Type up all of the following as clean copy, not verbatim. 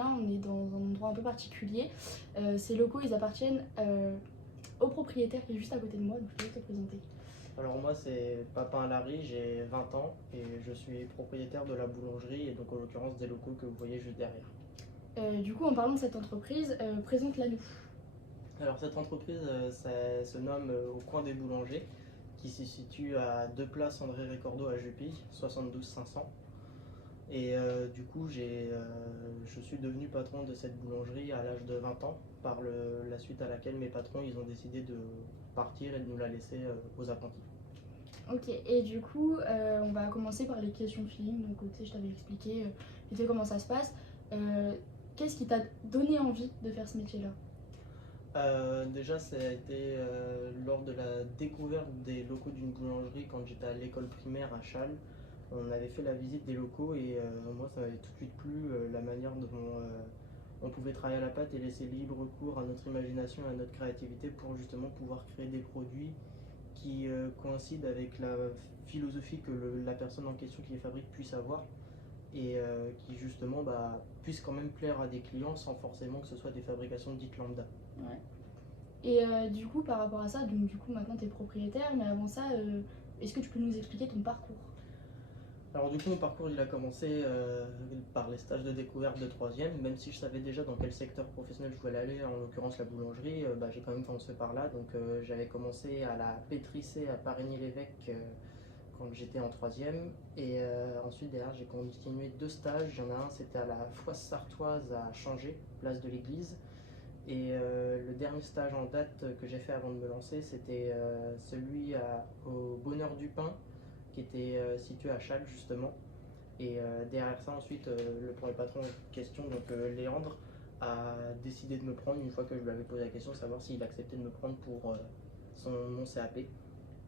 vient, on est dans un endroit un peu particulier. Ces locaux, ils appartiennent au propriétaire qui est juste à côté de moi, donc je te laisse te présenter. Alors moi c'est Papin Larry, j'ai 20 ans et je suis propriétaire de la boulangerie et donc en l'occurrence des locaux que vous voyez juste derrière. Du coup, en parlant de cette entreprise, présente-la nous. Alors cette entreprise ça se nomme Au Coin des Boulangers qui se situe à 2 places André Récordeau à Jupy, 72 500. Et du coup je suis devenu patron de cette boulangerie à l'âge de 20 ans la suite à laquelle mes patrons ils ont décidé de partir et de nous la laisser aux apprentis. Ok, et du coup, on va commencer par les questions feeling. Donc, tu sais, je t'avais expliqué vite fait comment ça se passe. Qu'est-ce qui t'a donné envie de faire ce métier-là? Déjà, ça a été lors de la découverte des locaux d'une boulangerie quand j'étais à l'école primaire à Châles. On avait fait la visite des locaux et moi, ça m'avait tout de suite plu la manière dont on pouvait travailler à la pâte et laisser libre cours à notre imagination et à notre créativité pour justement pouvoir créer des produits qui coïncident avec la philosophie que la personne en question qui les fabrique puisse avoir et qui justement puisse quand même plaire à des clients sans forcément que ce soit des fabrications dites lambda. Ouais. Et du coup, par rapport à ça, donc du coup, maintenant tu es propriétaire, mais avant ça, est-ce que tu peux nous expliquer ton parcours? Alors du coup mon parcours il a commencé par les stages de découverte de troisième, même si je savais déjà dans quel secteur professionnel je voulais aller, en l'occurrence la boulangerie, j'ai quand même commencé par là. Donc j'avais commencé à la pétrisser à Parigny-l'Évêque quand j'étais en troisième et ensuite derrière j'ai continué 2 stages. Il y en a un c'était à la Foisse Sartoise à Changé, place de l'église. Et le dernier stage en date que j'ai fait avant de me lancer, c'était celui au Bonheur du Pain, qui était situé à Châles justement. Et derrière ça, ensuite, le premier patron en question, donc Léandre, a décidé de me prendre une fois que je lui avais posé la question, savoir s'il acceptait de me prendre pour mon CAP.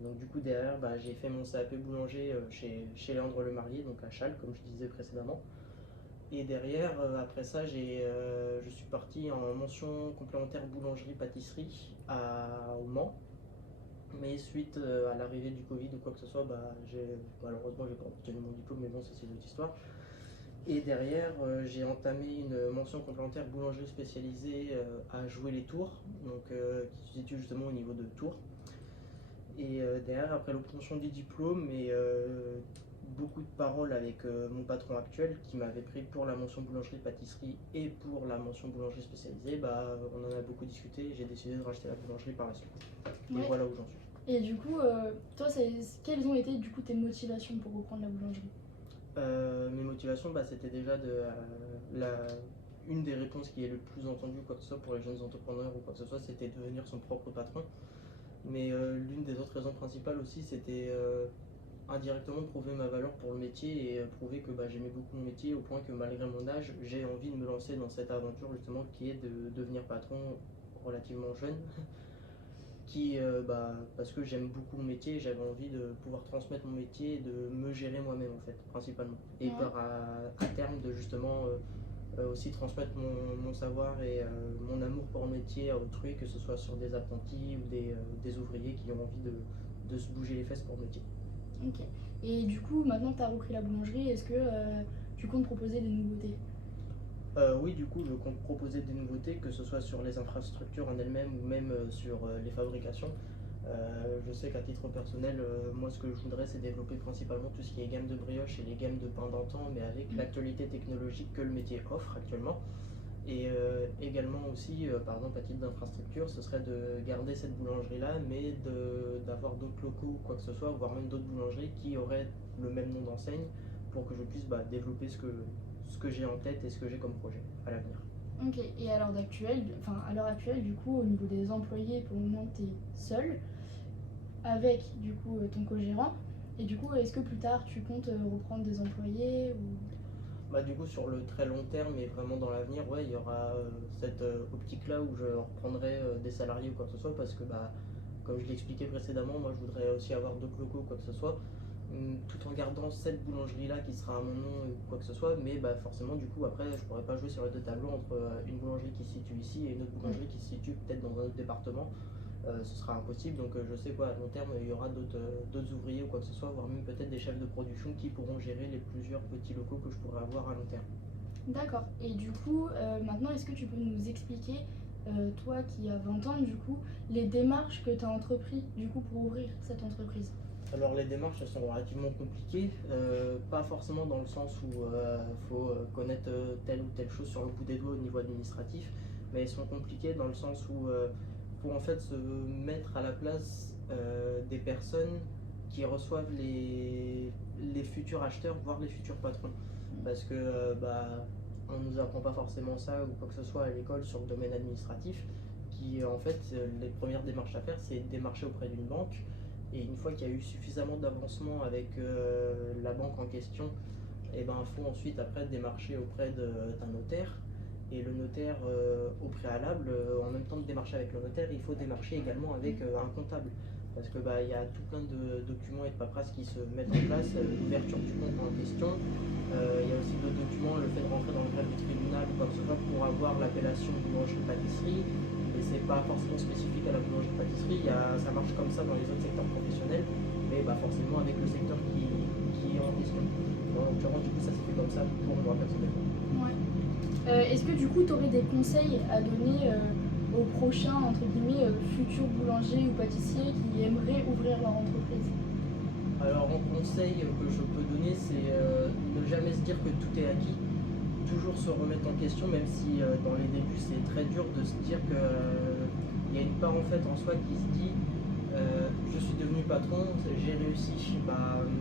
Donc du coup derrière, j'ai fait mon CAP boulanger chez Léandre Lemarié, donc à Châles, comme je disais précédemment. Et derrière, après ça, je suis parti en mention complémentaire boulangerie-pâtisserie au Mans. Mais suite à l'arrivée du Covid ou quoi que ce soit, malheureusement, j'ai pas obtenu mon diplôme, mais bon, ça c'est une autre histoire. Et derrière, j'ai entamé une mention complémentaire boulangerie spécialisée à Jouer-les-Tours, donc qui se situe justement au niveau de Tours. Et derrière, après l'obtention du diplôme et beaucoup de paroles avec mon patron actuel qui m'avait pris pour la mention boulangerie-pâtisserie et pour la mention boulangerie spécialisée, on en a beaucoup discuté et j'ai décidé de racheter la boulangerie par la suite. Et Ouais. voilà où j'en suis. Et du coup, toi, quelles ont été du coup tes motivations pour reprendre la boulangerie? Mes motivations, c'était déjà une des réponses qui est le plus entendue, quoi que ce soit pour les jeunes entrepreneurs ou quoi que ce soit, c'était de devenir son propre patron. Mais l'une des autres raisons principales aussi, c'était indirectement prouver ma valeur pour le métier et prouver que j'aimais beaucoup mon métier au point que malgré mon âge, j'ai envie de me lancer dans cette aventure justement qui est de devenir patron relativement jeune. Parce que j'aime beaucoup mon métier, j'avais envie de pouvoir transmettre mon métier et de me gérer moi-même en fait, principalement. Et Ouais. à terme de justement aussi transmettre mon savoir et mon amour pour le métier à autrui, que ce soit sur des apprentis ou des ouvriers qui ont envie de se bouger les fesses pour le métier. Ok. Et du coup, maintenant que tu as repris la boulangerie, est-ce que tu comptes proposer des nouveautés? Oui, du coup, je compte proposer des nouveautés, que ce soit sur les infrastructures en elles-mêmes ou même sur les fabrications. Je sais qu'à titre personnel, moi, ce que je voudrais, c'est développer principalement tout ce qui est gamme de brioche et les gammes de pain d'antan, mais avec l'actualité technologique que le métier offre actuellement. Et également aussi, par exemple, à titre d'infrastructure, ce serait de garder cette boulangerie-là, mais d'avoir d'autres locaux ou quoi que ce soit, voire même d'autres boulangeries qui auraient le même nom d'enseigne pour que je puisse développer ce que j'ai en tête et ce que j'ai comme projet à l'avenir. Ok. Et à l'heure actuelle, du coup, au niveau des employés, pour le moment, tu es seul avec du coup ton co-gérant. Et du coup, est-ce que plus tard tu comptes reprendre des employés ou... Du coup, sur le très long terme et vraiment dans l'avenir, ouais, il y aura cette optique-là où je reprendrai des salariés ou quoi que ce soit, parce que comme je l'expliquais précédemment, moi je voudrais aussi avoir d'autres locaux ou quoi que ce soit, tout en gardant cette boulangerie-là qui sera à mon nom ou quoi que ce soit, mais forcément, du coup, après, je pourrais pas jouer sur les deux tableaux entre une boulangerie qui se situe ici et une autre boulangerie qui se situe peut-être dans un autre département. Ce sera impossible, donc je sais quoi, à long terme, il y aura d'autres ouvriers ou quoi que ce soit, voire même peut-être des chefs de production qui pourront gérer les plusieurs petits locaux que je pourrais avoir à long terme. D'accord. Et du coup, maintenant, est-ce que tu peux nous expliquer, toi qui as 20 ans, du coup, les démarches que tu as entrepris du coup pour ouvrir cette entreprise? Alors les démarches elles sont relativement compliquées, pas forcément dans le sens où il faut connaître telle ou telle chose sur le bout des doigts au niveau administratif, mais elles sont compliquées dans le sens où faut en fait se mettre à la place des personnes qui reçoivent les futurs acheteurs, voire les futurs patrons. Parce que on nous apprend pas forcément ça ou quoi que ce soit à l'école sur le domaine administratif, qui en fait les premières démarches à faire c'est démarcher auprès d'une banque. Et une fois qu'il y a eu suffisamment d'avancement avec la banque en question, et ben, faut ensuite après démarcher auprès d'un notaire. Et le notaire, au préalable, en même temps de démarcher avec le notaire, il faut démarcher également avec un comptable. Parce que il y a tout plein de documents et de paperasse qui se mettent en place, l'ouverture du compte en question. Il y a aussi d'autres documents, le fait de rentrer dans le cadre du tribunal ou quoi que ce soit pour avoir l'appellation boulangerie-pâtisserie. Et c'est pas forcément spécifique à la boulangerie-pâtisserie, ça marche comme ça dans les autres secteurs professionnels, mais forcément avec le secteur qui est en question. En l'occurrence, du coup, ça s'est fait comme ça pour moi personnellement. Ouais. Est-ce que du coup, tu aurais des conseils à donner aux prochains, entre guillemets, futurs boulangers ou pâtissiers qui aimeraient ouvrir leur entreprise? Alors, un conseil que je peux donner, c'est ne jamais se dire que tout est acquis. Toujours se remettre en question, même si dans les débuts c'est très dur de se dire que il y a une part en fait en soi qui se dit je suis devenu patron, j'ai réussi.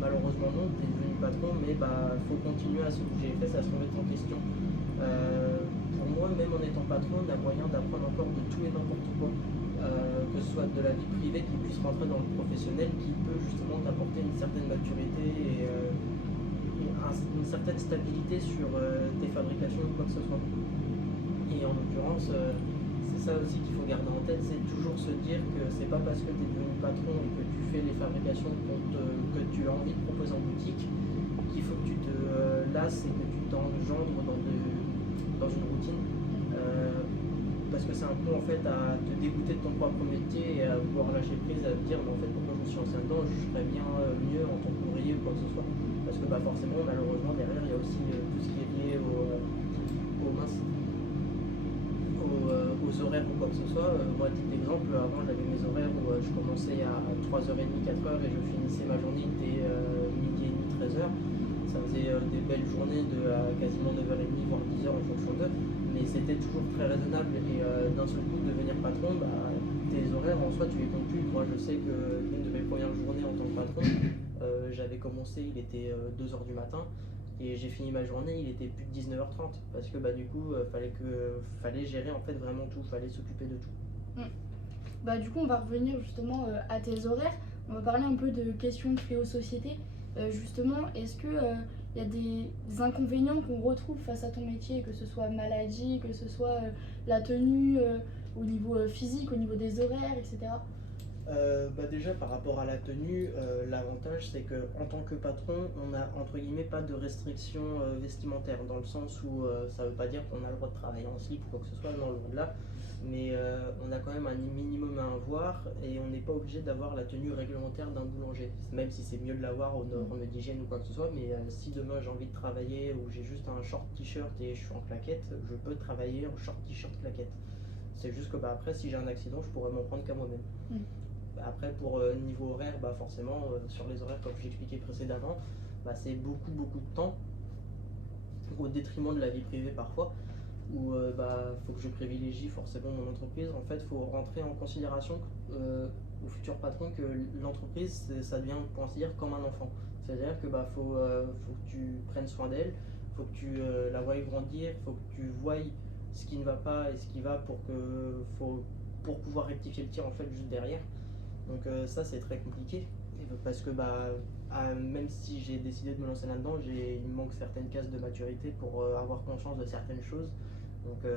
Malheureusement non, tu es devenu patron, mais faut continuer à se bouger les fesses, à se remettre en question. Pour moi, même en étant patron, on a moyen d'apprendre encore de tout et n'importe quoi. Que ce soit de la vie privée qui puisse rentrer dans le professionnel, qui peut justement t'apporter une certaine maturité et une certaine stabilité sur tes fabrications ou quoi que ce soit. Et en l'occurrence, c'est ça aussi qu'il faut garder en tête, c'est toujours se dire que c'est pas parce que tu es devenu patron et que tu fais les fabrications que tu as envie de proposer en boutique qu'il faut que tu te lasses et que tu t'engendres dans une routine. Parce que c'est un peu en fait à te dégoûter de ton propre métier et à vouloir lâcher prise, à te dire mais en fait pourquoi je me suis lancé dedans, je ferais bien mieux en tant qu'ouvrier ou quoi que ce soit. Parce que forcément malheureusement derrière il y a aussi tout ce qui est lié aux horaires ou quoi que ce soit. Moi à titre d'exemple, avant j'avais mes horaires où je commençais à 3h30, 4h et je finissais ma journée dès midi et demi, 13h. Ça faisait des belles journées de quasiment 9h30 voire 10h en fonction d'eux, mais c'était toujours très raisonnable et d'un seul coup devenir patron, tes horaires en soi tu les comptes plus. Moi je sais que l'une de mes premières journées en tant que patron, j'avais commencé, il était 2h du matin et j'ai fini ma journée, il était plus de 19h30 parce que du coup fallait gérer en fait vraiment tout, fallait s'occuper de tout. Du coup, on va revenir justement à tes horaires. On va parler un peu de questions de aux sociétés. Justement, est-ce que il y a des inconvénients qu'on retrouve face à ton métier, que ce soit maladie, que ce soit la tenue au niveau physique, au niveau des horaires, etc. Déjà par rapport à la tenue, l'avantage c'est que en tant que patron, on n'a entre guillemets pas de restrictions vestimentaires, dans le sens où ça veut pas dire qu'on a le droit de travailler en slip ou quoi que ce soit, non loin de là, mais on a quand même un minimum à avoir et on n'est pas obligé d'avoir la tenue réglementaire d'un boulanger, même si c'est mieux de l'avoir aux normes d'hygiène ou quoi que ce soit, mais si demain j'ai envie de travailler ou j'ai juste un short t-shirt et je suis en claquette, je peux travailler en short t-shirt claquette. C'est juste que après si j'ai un accident, je pourrais m'en prendre qu'à moi-même. Après, pour niveau horaire, forcément, sur les horaires, comme j'expliquais précédemment, c'est beaucoup de temps, au détriment de la vie privée parfois, où faut que je privilégie forcément mon entreprise. En fait, il faut rentrer en considération au futur patron que l'entreprise, ça devient, pour ainsi dire, comme un enfant. C'est-à-dire que faut que tu prennes soin d'elle, faut que tu la voies grandir, faut que tu voies ce qui ne va pas et ce qui va pour pouvoir rectifier le tir en fait juste derrière. Donc ça c'est très compliqué parce que même si j'ai décidé de me lancer là-dedans, il me manque certaines cases de maturité pour avoir conscience de certaines choses. Donc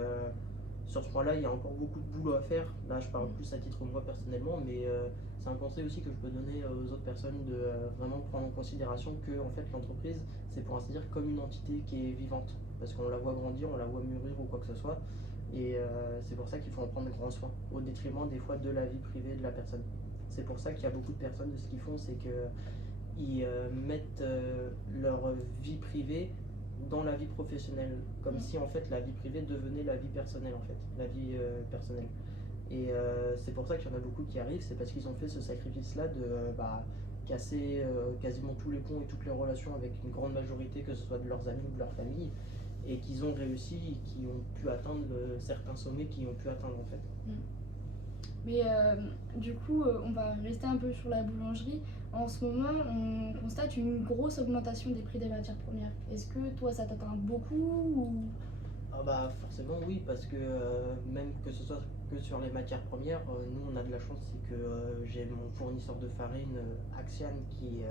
sur ce point-là, il y a encore beaucoup de boulot à faire. Là, je parle plus à titre moi personnellement, mais c'est un conseil aussi que je peux donner aux autres personnes de vraiment prendre en considération que en fait l'entreprise, c'est pour ainsi dire comme une entité qui est vivante, parce qu'on la voit grandir, on la voit mûrir ou quoi que ce soit. Et c'est pour ça qu'il faut en prendre grand soin, au détriment des fois de la vie privée de la personne. C'est pour ça qu'il y a beaucoup de personnes, ce qu'ils font, c'est qu'ils mettent leur vie privée dans la vie professionnelle, comme Mm. si en fait la vie privée devenait la vie personnelle en fait, la vie personnelle. Et c'est pour ça qu'il y en a beaucoup qui arrivent, c'est parce qu'ils ont fait ce sacrifice-là de casser quasiment tous les ponts et toutes les relations avec une grande majorité, que ce soit de leurs amis ou de leur famille, et qu'ils ont réussi, et qui ont pu atteindre certains sommets qu'ils ont pu atteindre en fait. Mais du coup, on va rester un peu sur la boulangerie. En ce moment, on constate une grosse augmentation des prix des matières premières. Est-ce que toi, ça t'atteint beaucoup ou... Ah bah forcément oui, parce que même que ce soit que sur les matières premières, nous on a de la chance, c'est que j'ai mon fournisseur de farine, Axian, qui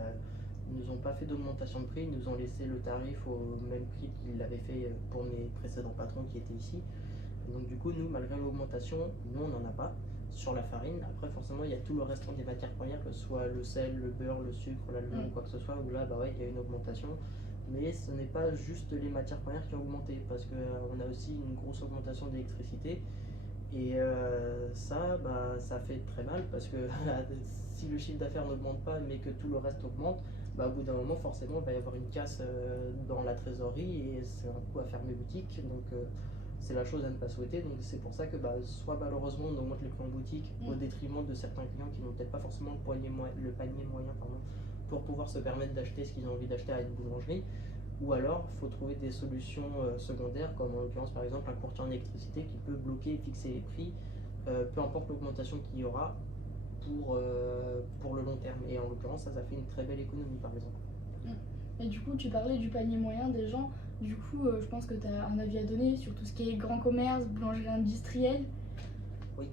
nous ont pas fait d'augmentation de prix, ils nous ont laissé le tarif au même prix qu'ils l'avaient fait pour mes précédents patrons qui étaient ici. Donc du coup, nous, malgré l'augmentation, nous on n'en a pas sur la farine. Après forcément, il y a tout le restant des matières premières, que ce soit le sel, le beurre, le sucre, l'aluminium ou quoi que ce soit, où là, bah ouais, il y a une augmentation. Mais ce n'est pas juste les matières premières qui ont augmenté, parce qu'on a aussi une grosse augmentation d'électricité. Et ça, bah, ça fait très mal, parce que si le chiffre d'affaires n'augmente pas, mais que tout le reste augmente, bah, au bout d'un moment, forcément, il va y avoir une casse dans la trésorerie, et c'est un coup à fermer boutique. Donc c'est la chose à ne pas souhaiter. Donc c'est pour ça que bah, soit malheureusement on augmente les prix en boutique au détriment de certains clients qui n'ont peut-être pas forcément le panier moyen pour pouvoir se permettre d'acheter ce qu'ils ont envie d'acheter à une boulangerie. Ou alors, il faut trouver des solutions secondaires, comme en l'occurrence par exemple un courtier en électricité qui peut bloquer et fixer les prix, peu importe l'augmentation qu'il y aura pour le long terme. Et en l'occurrence, ça fait une très belle économie par exemple. Et du coup, tu parlais du panier moyen des gens. Du coup, je pense que tu as un avis à donner sur tout ce qui est grand commerce, boulangerie industrielle. Oui,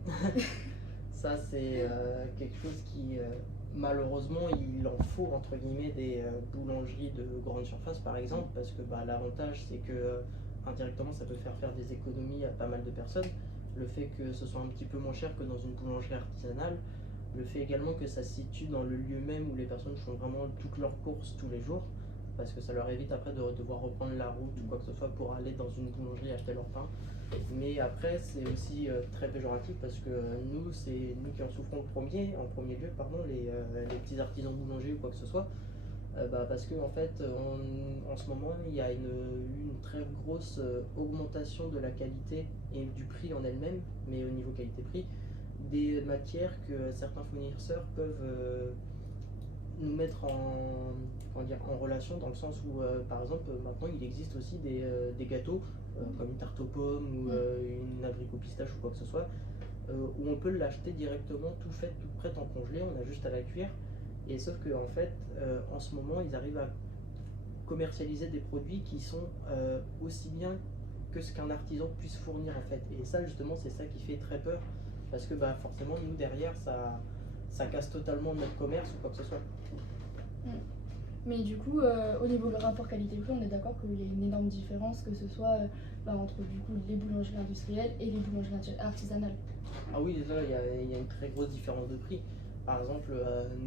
ça c'est quelque chose qui malheureusement il en faut entre guillemets des boulangeries de grande surface par exemple, parce que bah, l'avantage c'est que indirectement ça peut faire des économies à pas mal de personnes. Le fait que ce soit un petit peu moins cher que dans une boulangerie artisanale, le fait également que ça se situe dans le lieu même où les personnes font vraiment toutes leurs courses tous les jours, parce que ça leur évite après de devoir reprendre la route ou quoi que ce soit pour aller dans une boulangerie acheter leur pain. Mais après, c'est aussi très péjoratif, parce que c'est nous qui en souffrons en premier lieu, pardon, les petits artisans boulangers ou quoi que ce soit. Parce que en fait, en ce moment, il y a une très grosse augmentation de la qualité et du prix en elle-même, mais au niveau qualité-prix, des matières que certains fournisseurs peuvent nous mettre en relation, dans le sens où, par exemple, maintenant il existe aussi des gâteaux comme une tarte aux pommes ou une abricot pistache ou quoi que ce soit, où on peut l'acheter directement tout fait, toute prête en congelé, on a juste à la cuire. Et sauf que en fait, en ce moment, ils arrivent à commercialiser des produits qui sont aussi bien que ce qu'un artisan puisse fournir en fait. Et ça justement, c'est ça qui fait très peur, parce que bah, forcément, nous derrière, ça casse totalement notre commerce ou quoi que ce soit. Mais du coup, au niveau du rapport qualité-prix, on est d'accord qu'il y a une énorme différence, que ce soit entre du coup, les boulangeries industrielles et les boulangeries artisanales. Ah oui, là, il y a une très grosse différence de prix. Par exemple,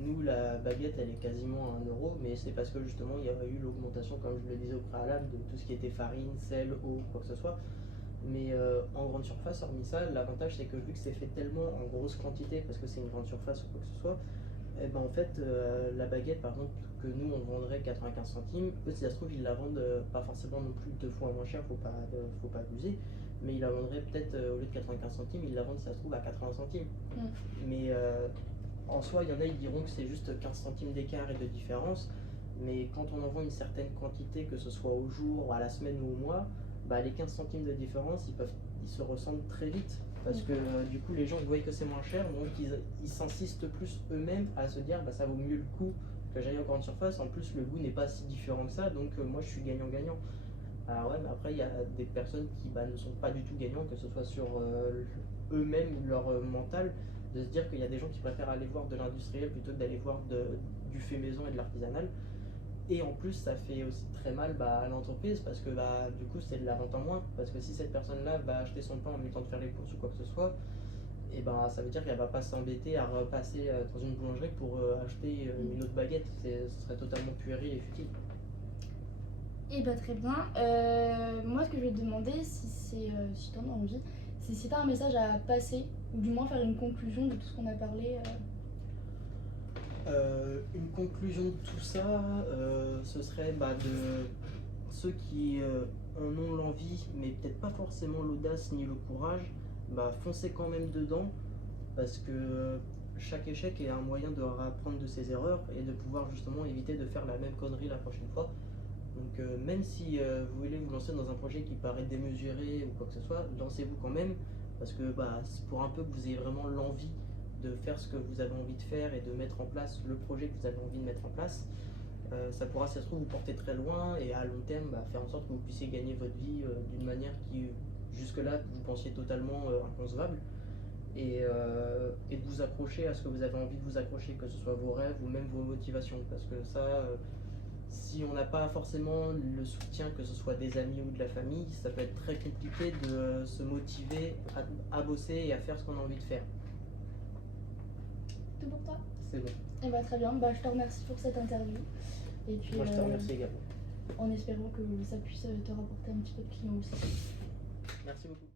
nous, la baguette, elle est quasiment à 1 euro, mais c'est parce que justement, il y a eu l'augmentation, comme je le disais au préalable, de tout ce qui était farine, sel, eau, quoi que ce soit. Mais en grande surface, hormis ça, l'avantage c'est que vu que c'est fait tellement en grosse quantité, parce que c'est une grande surface ou quoi que ce soit, et ben en fait, la baguette par exemple, que nous on vendrait 95 centimes, eux si ça se trouve ils la vendent pas forcément non plus 2 fois moins cher, faut pas abuser, mais ils la vendraient peut-être au lieu de 95 centimes, ils la vendent si ça se trouve à 80 centimes. Mais en soi, il y en a, ils diront que c'est juste 15 centimes d'écart et de différence, mais quand on en vend une certaine quantité, que ce soit au jour, à la semaine ou au mois, bah, les 15 centimes de différence, ils se ressentent très vite. Parce que du coup, les gens ils voient que c'est moins cher, donc ils s'insistent plus eux-mêmes à se dire bah, ça vaut mieux le coup que j'aille en grande surface. En plus, le goût n'est pas si différent que ça, donc moi je suis gagnant-gagnant. Alors ouais, mais après, il y a des personnes qui ne sont pas du tout gagnants, que ce soit sur eux-mêmes ou leur mental, de se dire qu'il y a des gens qui préfèrent aller voir de l'industriel plutôt que d'aller voir du fait maison et de l'artisanal. Et en plus, ça fait aussi très mal à l'entreprise, parce que du coup, c'est de la vente en moins. Parce que si cette personne-là va acheter son pain en même temps de faire les courses ou quoi que ce soit, et ça veut dire qu'elle va pas s'embêter à repasser dans une boulangerie pour acheter une autre baguette. Ce serait totalement puéril et futile. Et bah très bien. Moi, ce que je vais te demander, si tu en as envie, c'est si tu as un message à passer, ou du moins faire une conclusion de tout ce qu'on a parlé. Une conclusion de tout ça, ce serait ceux qui en ont l'envie, mais peut-être pas forcément l'audace ni le courage, bah foncez quand même dedans, parce que chaque échec est un moyen de apprendre de ses erreurs et de pouvoir justement éviter de faire la même connerie la prochaine fois. Donc même si vous voulez vous lancer dans un projet qui paraît démesuré ou quoi que ce soit, lancez-vous quand même, parce que bah, c'est pour un peu que vous ayez vraiment l'envie de faire ce que vous avez envie de faire et de mettre en place le projet que vous avez envie de mettre en place. Ça pourra, si ça se trouve, vous porter très loin et à long terme bah, faire en sorte que vous puissiez gagner votre vie d'une manière qui jusque-là vous pensiez totalement inconcevable, et de vous accrocher à ce que vous avez envie de vous accrocher, que ce soit vos rêves ou même vos motivations, parce que ça, si on n'a pas forcément le soutien, que ce soit des amis ou de la famille, ça peut être très compliqué de se motiver à bosser et à faire ce qu'on a envie de faire. Tout pour toi? C'est bon. Et bah très bien, bah, je te remercie pour cette interview. Et puis Moi je te remercie également. en espérant que ça puisse te rapporter un petit peu de clients aussi. Merci beaucoup.